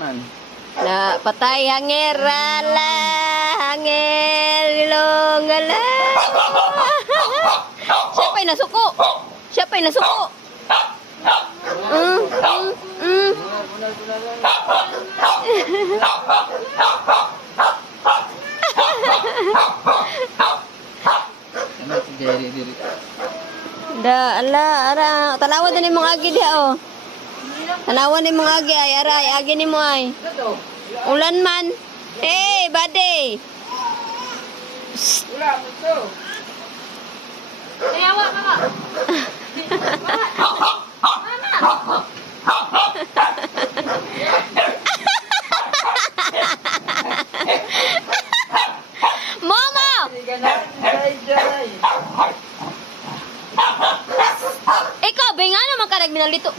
Man. Na patay hangir ala hangir ilong ala. Siya pa'y nasuko. Siya pa'y nasuko. Ano si Jerry diri? Da ala ara tanawan din mong agi dia oh. Tanawan din mong agi ay ara ay agi nimo ay. Ulan man. Hey, bade. Wala mo to. Nayawa mama. Mama! Ikaw, ba nga naman ka nagminalito?